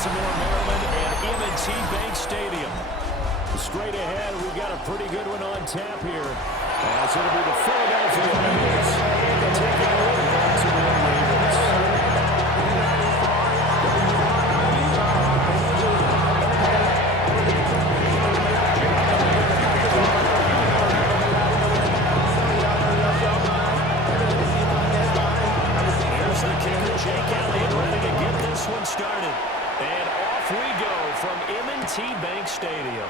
Baltimore, Maryland, and M&T Bank Stadium. Straight ahead, we've got a pretty good one on tap here. As it'll be the Philadelphia Eagles taking on the Baltimore Ravens. Here's the kicker, Jake Elliott, ready to get this one started. And off we go from M&T Bank Stadium.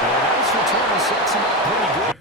Nice return sets him up pretty good.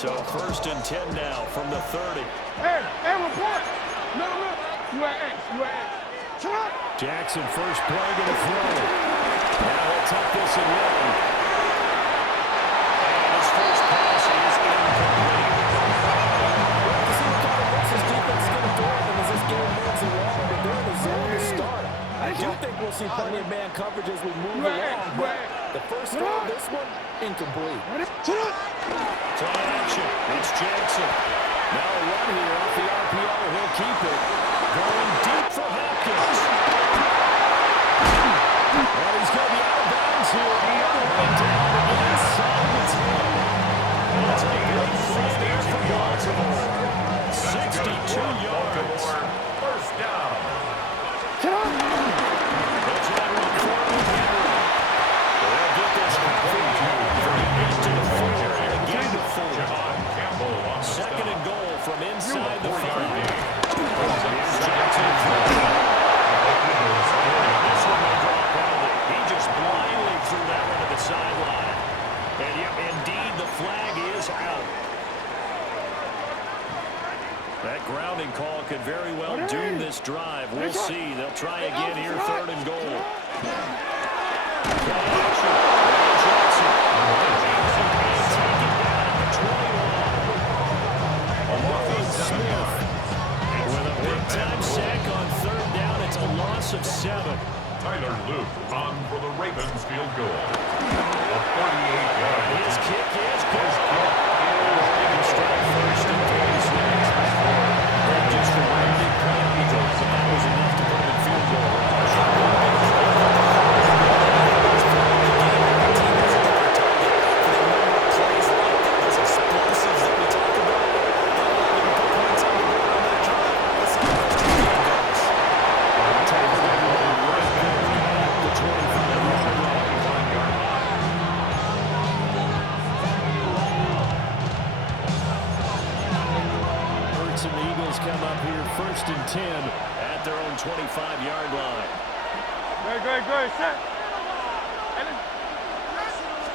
So 1st and 10 now from the 30. Hey, report. No. You at X. Shut up. Jackson first play to the throw. Now he'll tuck this and run. And his first pass is incomplete. Well, to see what kind of looks his defense is going to do as this game moves along, but they're in the zone to start. I do think we'll see plenty of man coverage as we move along, but the first throw of this one, incomplete. Shut up. Play action. It's Jackson. Now a run here off the RPO. He'll keep it. Going deep for Hopkins. And he's going to be out of bounds here. And down inside the 10. That's a great play there for Baltimore. 62 yards. First down. Shut up. That's right on Henry. They'll get this halfway from the 8 to the 4 and a gain of 4. Second and goal from inside the 5. Here's Jackson. This one may drop penalty. He just blindly threw that one to the sideline. And yep, indeed, the flag is out. That grounding call could very well doom this drive. We'll see. They'll try again here, 3rd and goal. Smith with a big-time sack on 3rd down. It's a loss of 7. Tyler Luke on for the Ravens field goal. A 38-yard. His kick is good. Ravens strike 1st and 36. That just a one big play. That was enough to put him in field goal range. And the Eagles come up here 1st and 10 at their own 25-yard line. Great. Set.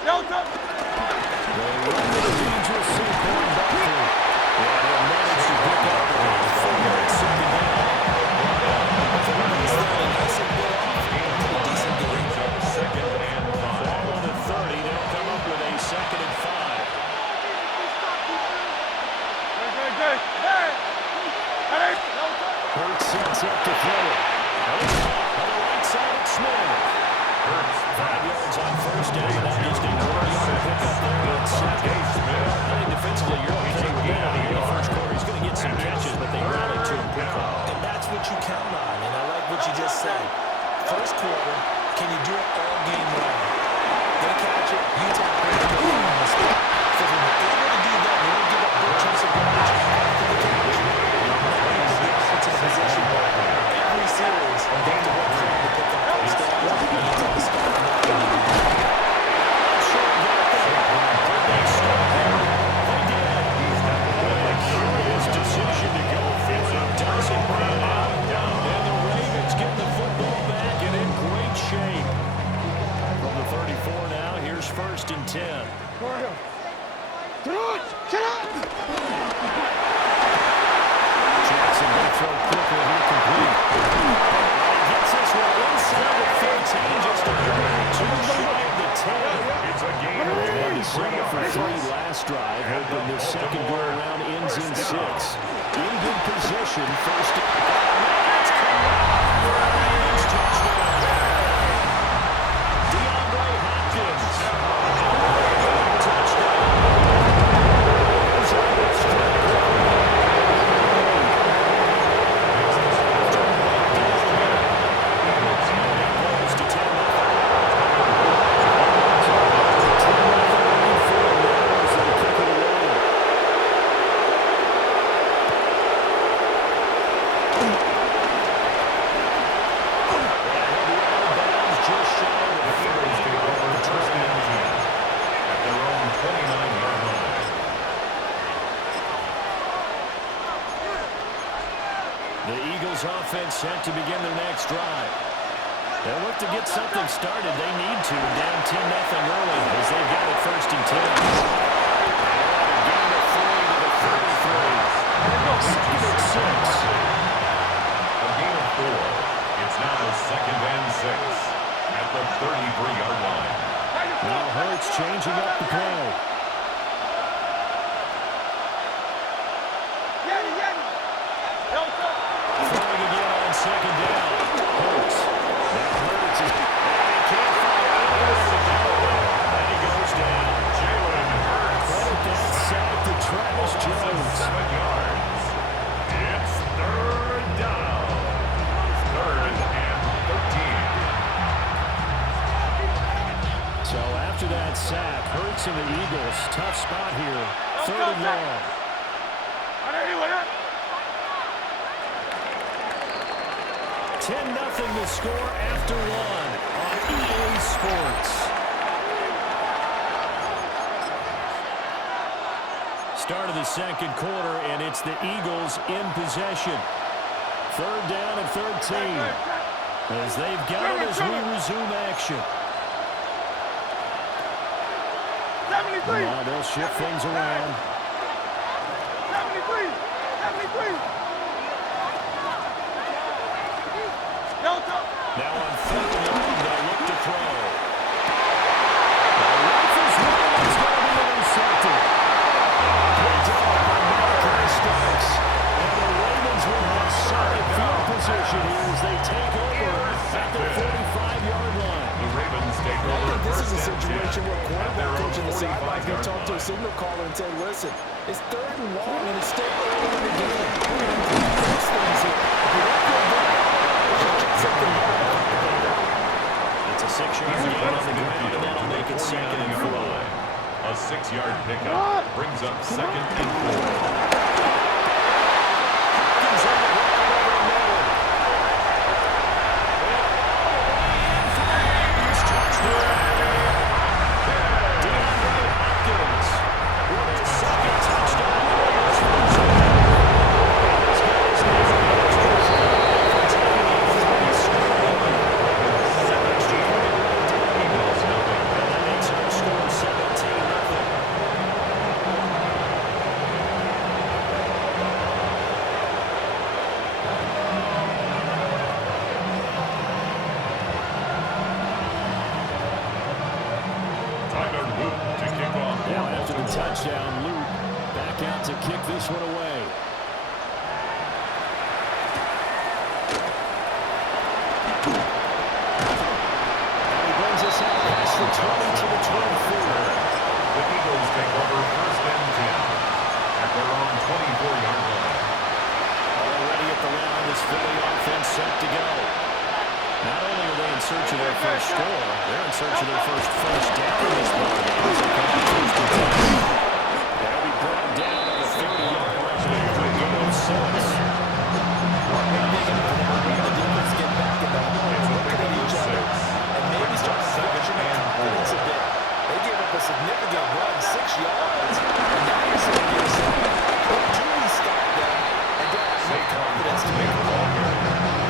Delta. They run to the dangerous Saquon Barkley. And he'll manage to pick up about 4 at 2nd down. Second and 5. Ball on the 30. They'll come up with a 2nd and 5. Good. Hey. Hurts sets up to throw it. On the right side, it's Smith. Hurts 5 yards on 1st down. That is a 4-yard pickup there on 2nd. I think defensively you're okay with that. In the first quarter, he's going to get some catches, but they rallied to him quickly. And that's what you count on, and I like what you just said. First quarter, can you do it all game long? They catch it, you tackle it, you go on the spot. Because when you're able to do that, you don't give up big chunks of yardage after the catch. To the position where every series they have to work hard to pick up first down and you take the start of that. Shut up! Jackson going to throw quickly here, complete. He gets this one inside the 15, just a yard, too shy of the 10. It's a game of Had to 23 settle for yards. 3 last drive, hoping this second go-around ends in 6. In good position, first down. Touchdown. DeAndre Hopkins. Touchdown. Offense set to begin their next drive. They'll look to get something started. They need to. Down 10-0 early as they've got it 1st and 10. Gain of 3 to the 33. 2nd and 6. A gain of 4. It's now 2nd and 6 at the 33-yard line. Now Hurts changing up the play. Throwing again on 2nd down. Hurts. Now Hurts is... He can't find out. And he goes down. Jalen Hurts. Credit that sack to Travis Jones. 7 yards. It's 3rd down. 3rd and 13. So after that sack, Hurts and the Eagles, tough spot here. 3rd and long. 10-0 the score after 1 on EA Sports. Start of the 2nd quarter, and it's the Eagles in possession. 3rd down and 13. As they've got it as we resume action. Now they'll shift things around. 73. Now on 3rd and long, they'll look to throw. The rifle's one is going to be intercepted. Picked up by Malachi Starks. And the Ravens will have solid field position here as they take over at the 45-yard line. The Ravens take I over. think this is a 1st and 10 situation where at quarterback their coach in own the sideline can 45-yard talk to a line. signal caller and say, listen, it's 3rd and long and it's still early in the game. These things here, if you don't feel good about it, just check something out. It's a 6-yard gain on the ground, and that'll make it 2nd and 4. A 6-yard pickup brings up 2nd and 4. Hopkins on the ground over the middle. DeAndre Hopkins with his 2nd touchdown. That makes our score 17-0. Now after the touchdown, Luke back out to kick this one away. And he brings us out past the 20 to the 24. The Eagles take over 1st and 10 at their own 24-yard line. Already at the line, this Philly offense set to go. Not only are they in search of their first score, they're in search of their first down in this ballgame. As they come out 1st and 10. They'll be brought down on the 30-yard line for a gain of 6. The defense get back in the hole, looking at each other, and maybe start to question their confidence a bit. They gave up a significant run, 6 yards, and now you're saying to yourself, what do we stop them and get some confidence to make a ball here?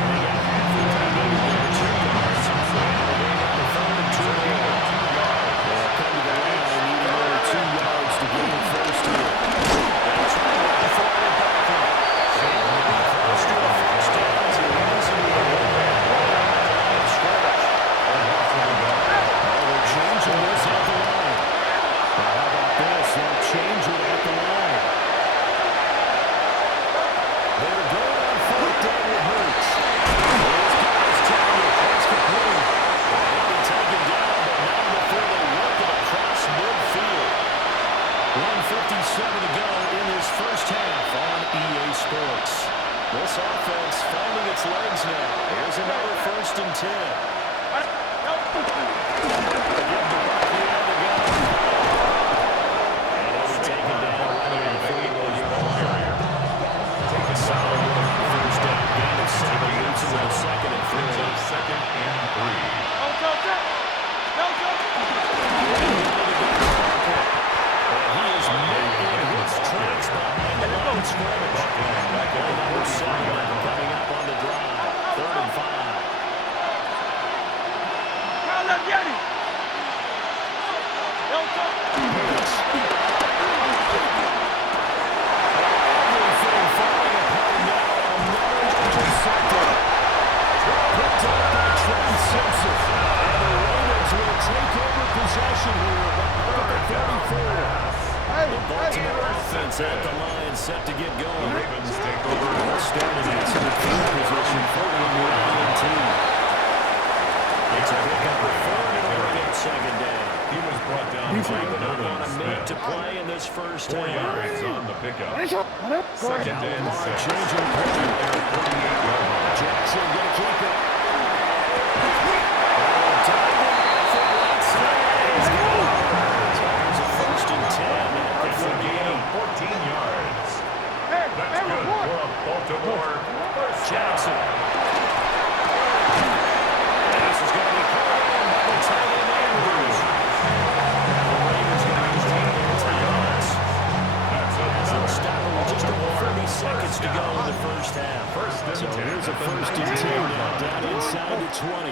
They got half the time needed there, 2 yards. And they'll bring up the 3rd and 2. They'll come to the line needing only 2 first and 10. At the line, set to get going. Ravens take over. Starting at field position, folding in the INT. It's a pickup of 4 second down. He was brought down by On a minute Smith. to play in this first 4 half. yards on the pickup. Second and 6. Changing play. 48-yard line. Jackson going to keep it. First and 10. It's a gain of 14 yards. That's good for a Baltimore first Jackson. This is going to be caught in by the tight end Andrews. The Ravens going to use their timeouts. As they'll stop with just over 30 seconds to go in the first half. So here's a first and 10 now, down inside the 20.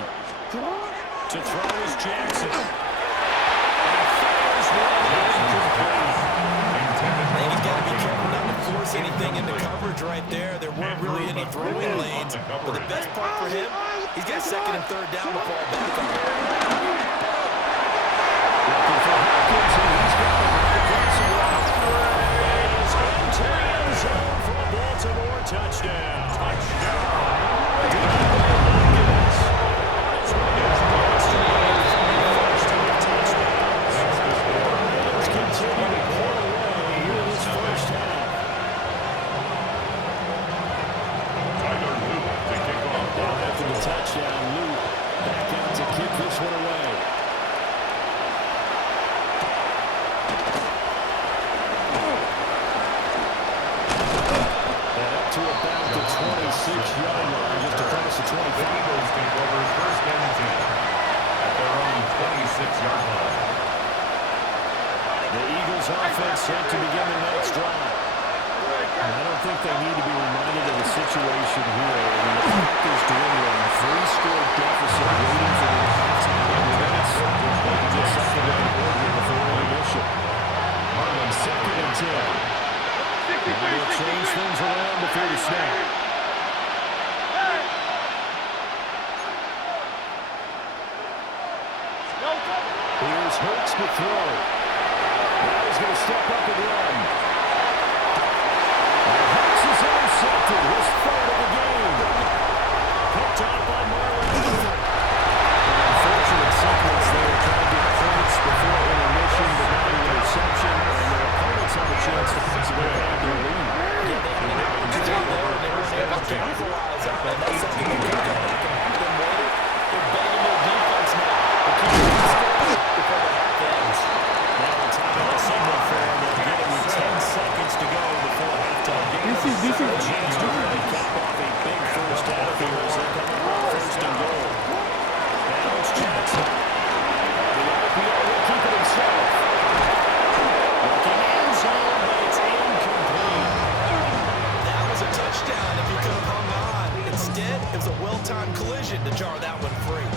To throw is Jackson. And fires one incomplete. I think he's got to be careful not to force anything into coverage right there. There weren't really any throwing lanes. But the best part for him, he's got second and third down to fall back on. Looking for Hopkins, and he's got the right across the line. Into the end zone for a Baltimore touchdown. Touchdown, Luke. Back out to kick this one away. And up to about the 26-yard line, just across the 25. The Eagles take over first and 10 at their own 26-yard line. The Eagles offense set to begin the next drive. And I don't think they need to be reminded of the situation here. I mean, the clock is dwindling. 3-score deficit waiting for the halftime minutes. They can get something on the board here before intermission. Marlin, second and 10. They'll change things around before the snap. Here's Hurts to throw. Now he's going to step up and run. Hurts is intercepted. His third of the game. Picked off by Marlon Luther. An unfortunate sequence there, trying to get points before intermission, but not an interception, and their opponents have a chance to possibly have their lead. Yeah, they had an opportunity there, and they were able to capitalize on it. That's something that can happen later. They're begging their defense now to keep it scoring before the half ends. Now the timeout signal for them. They're getting 10 seconds to go before halftime. This is Chance to really cap off a big first half here as they come up on first and goal. Now it's Jackson. The IPO will keep it himself. Looking end zone, but it's incomplete. That was a touchdown if he could have hung on. Instead, it was a well-timed collision to jar that one free.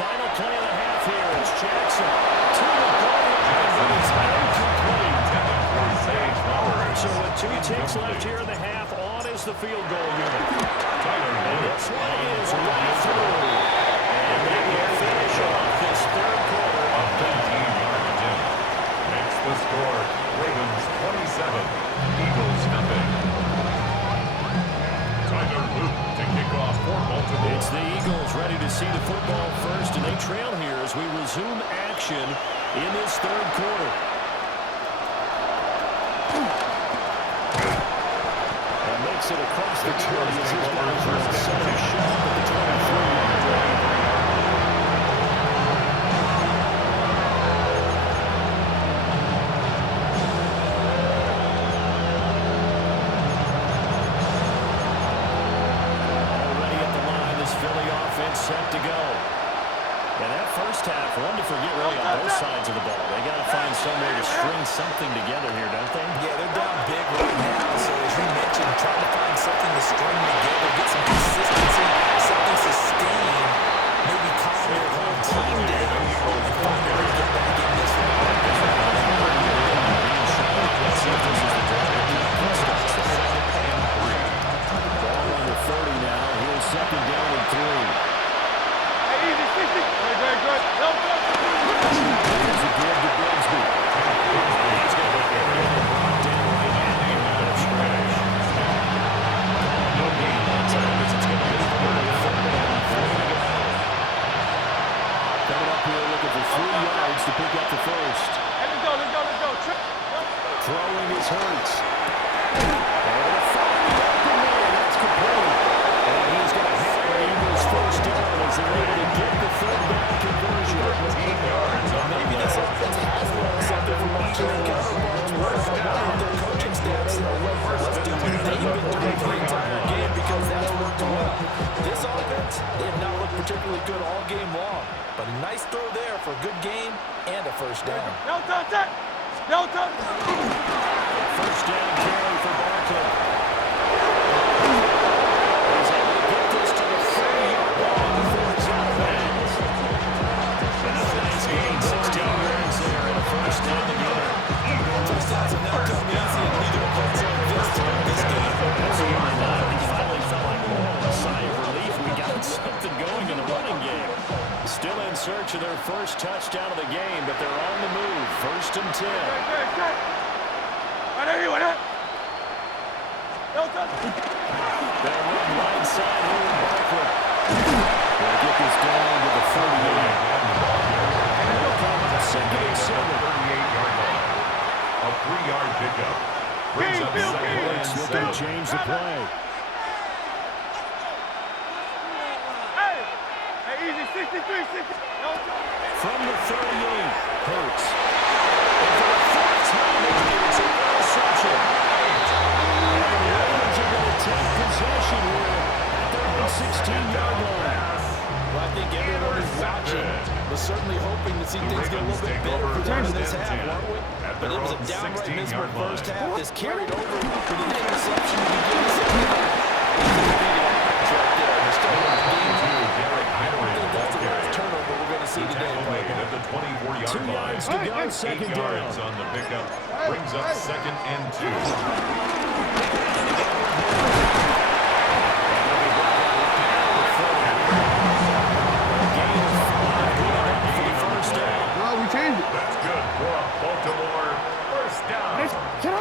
Final play of the half here. It's Jackson to the goal line, but it's incomplete. So with 2 ticks left here in the half, on is the field goal unit. And this one is right through. And they will finish off this third quarter of 19-yard attempt. Makes the score Ravens 27, Eagles nothing. Tyler Luke to kick off for Baltimore. It's the Eagles ready to see the football first, and they trail here as we resume action in this third quarter. And makes it across the 20 as his guys will set up shop at the 23-yard line. Set to go. And that first half, one to forget really on both sides of the ball. They got to find some way to string something together here, don't they? Yeah, they're down big right now. So as you mentioned, trying to find something to string together, get some consistency, something sustained, maybe calm their whole team down and find a way to get back in this one. Let's see if this is the drive that starts the second and 3. Ball on the 30 now. Here's second down and 3. Easy, 60. Good. Help. Here's a give to Bigsby. He's going to look at it. Down and out of scrimmage. No gain that time as it's going to be third and 4. Coming up here looking for 3 yards to pick up the first. Hey, let's go. Throwing is Hurts. And a that's complete. And he's going to have the Eagles first down as they're able to get the third down conversion. 13 yards on the Maybe this offense has learned something from watching their counterparts work on their coaching staffs. Let's do what they've been doing the entire game because that's worked well. This offense, they have not looked particularly good all game long, but a nice throw there for a good game and a first down. No touch. First down carry for Barkley. He's able to get this to the 30-yard line before he's out of bounds. Another nice gain, 16 yards there, and a first down again. First downs have not come easy in either offense like this game. Absolutely not. He finally felt like a sigh of relief. We got something going in the running game. Still in search of their first touchdown of the game, but they're on the move. First and 10. No touch. They're running right side here in Barkley. They'll get this down to the 48. And they'll come up second and 7. 38-yard line. A 3-yard pickup. Brings up second and 7. Looking to change the play. Hey, easy, 63. No touch. From the 38, Hurts. And for the fourth time, it's an interception. And the Ravens are going to take possession here at their own 16-yard line. Well, I think everyone is watching, but certainly hoping to see things get a little bit better for them in this half, weren't we? But it was a downright miserable first half. This carried over with an interception to begin the second half. Right there. They're still in the game. I don't think that's the last turnover we're going to see today. At the 24-yard 2 line. yards to go, 8 second yards down. on the pickup. Brings up second and 2. No, we changed it. That's good for a Baltimore first down. Get on.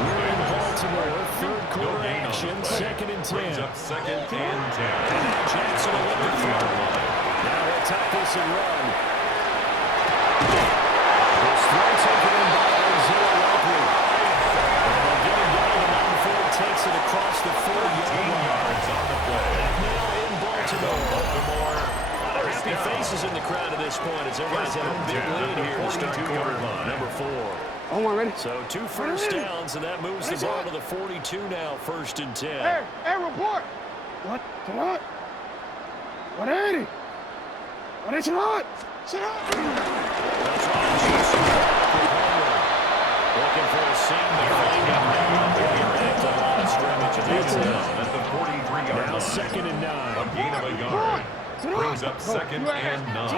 We're in Baltimore, third quarter action, second and 10. Brings up second and 10. Jackson will let the throw. Now he'll attack this and run. This throw taken in by Isaiah Likely. And they'll get him down the mountain before he takes it across the 40-yard line. Yards on the play. Now in Baltimore. Baltimore. There are happy faces in the crowd at this point as everybody's had a big lead here to start quarter number 4. Oh, my, ready? So 2 first downs, and that moves the ball to the 42 now, first and 10. Hey, report. What? Sit up. What ain't it? What ain't it? Sit up. That's right. Looking for a seam to find him now. Here at the line of scrimmage. At the 43-yard Now line. second and 9. A gain of a yard. Brings up second and 9.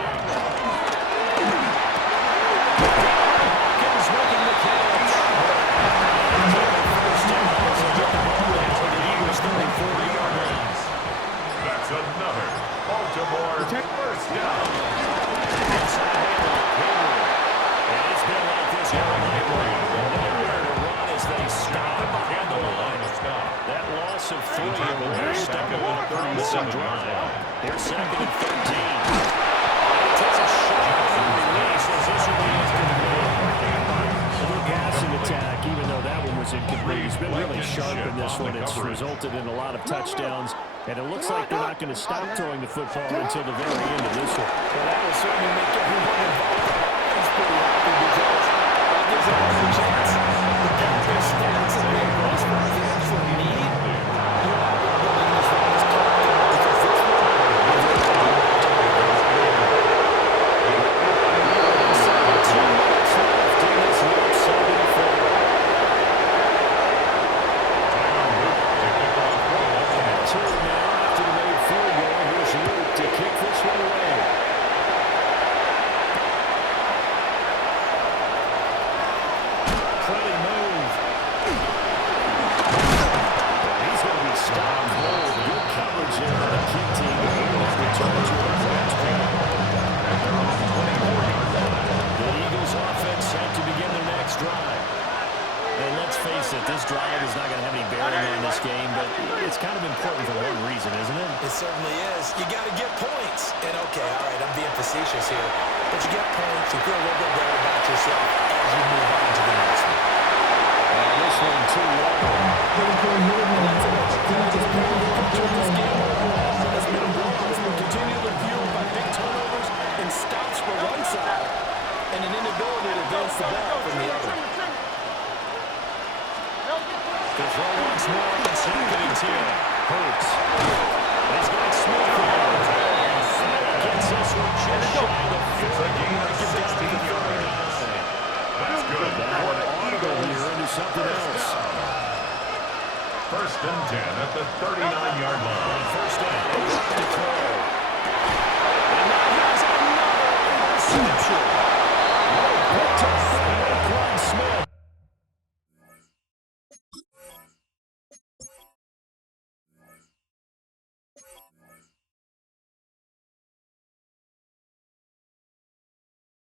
Hawkins making the catch. First down as they get the ball down to the Eagles' 34-yard line. That's another Baltimore first down. Inside Henry. And it's been like this all night long. Nowhere to run as they stop behind the line. That loss of 3 will stop. promising drive. Here's second and 13. It takes a shot and release as this will be incomplete. A little gassing attack, even though that one was incomplete. He's been really sharp in this one. It's resulted in a lot of touchdowns, and it looks like they're not going to stop throwing the football until the very end of this one. Well, that will certainly make everyone involved pretty happy because that gives them a chance to get their stats and their best for the actual need. You have the ability to throw this character because this one this drive is not going to have any bearing on this game, but it's kind of important for one reason, isn't it? It certainly is. You got to get points. And, okay, all right, I'm being facetious here. But you get points, you feel a little bit better about yourself as you move on to the next one. This one too long. And that's it. This game has been a blowout. It's been continually fueled by big turnovers and stops for one side and an inability to advance the ball from the other. The throw once more on second and 10. Hurts. He's got Smith there. Smith gets this one just shy of 40. That's good. Audible here into something else. First and 10 at the 39-yard line. First down. To throw. And now here's another interception.